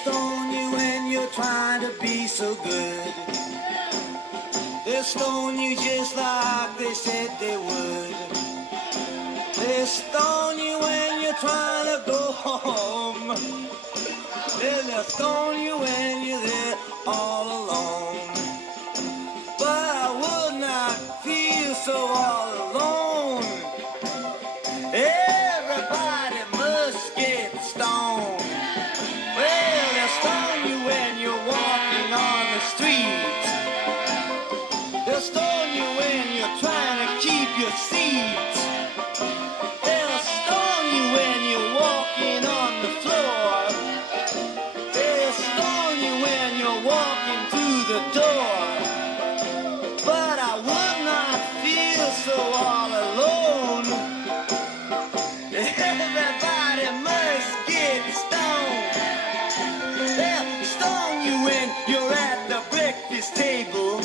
stone you when you're trying to be so good. They'll stone you just like they said they would. They'll stone you when you're trying to go home. They'll stone you when you're there all alone. But I would not feel so all alone. Everybody must get stoned. Well, they'll stone you when you're walking on the street. They'll stone you when you're trying to keep your seat. They'll stone you when you're walking on the floor. They'll stone you when you're walking through the door. But I would not feel so all alone. Everybody must get stoned. They'll stone you when you're at the breakfast table.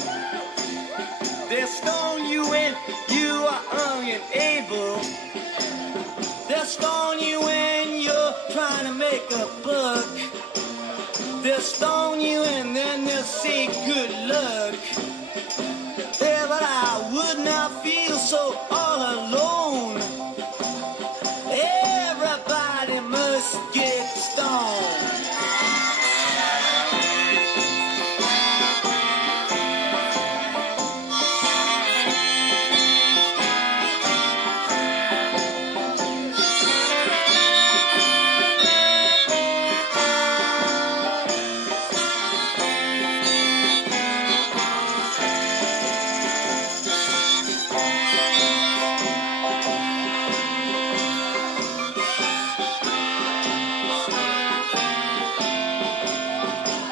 They'll stone you when you are unable. They'll stone you when you're trying to make a buck. They'll stone you and then they'll say good luck. Yeah, but I would not feel so all alone. Everybody must get stoned.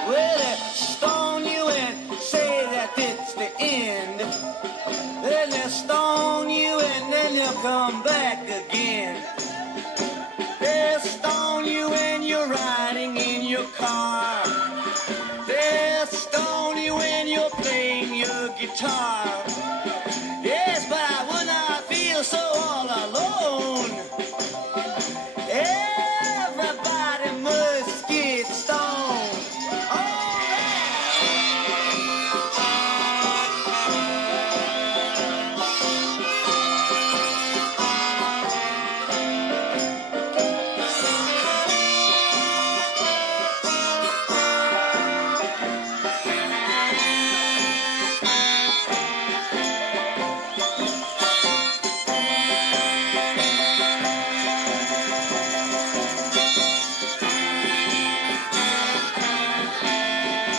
Well, they stone you and say that it's the end. Then they'll stone you and then they'll come back again. They'll stone you when you're riding in your car. They'll stone you when you're playing your guitar. Yes, but I would not feel so all alone. Everybody must get stoned. All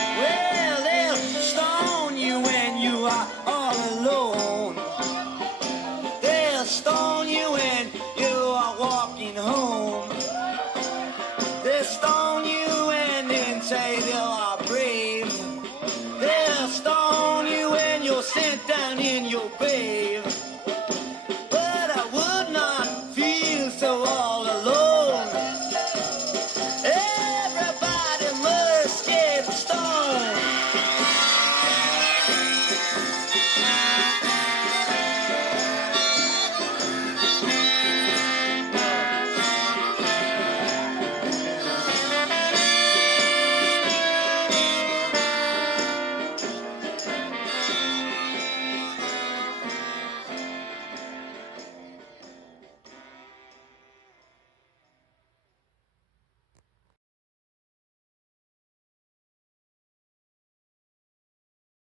Well, they'll stone you when you are all alone. They'll stone you when you are walking home. They'll stone you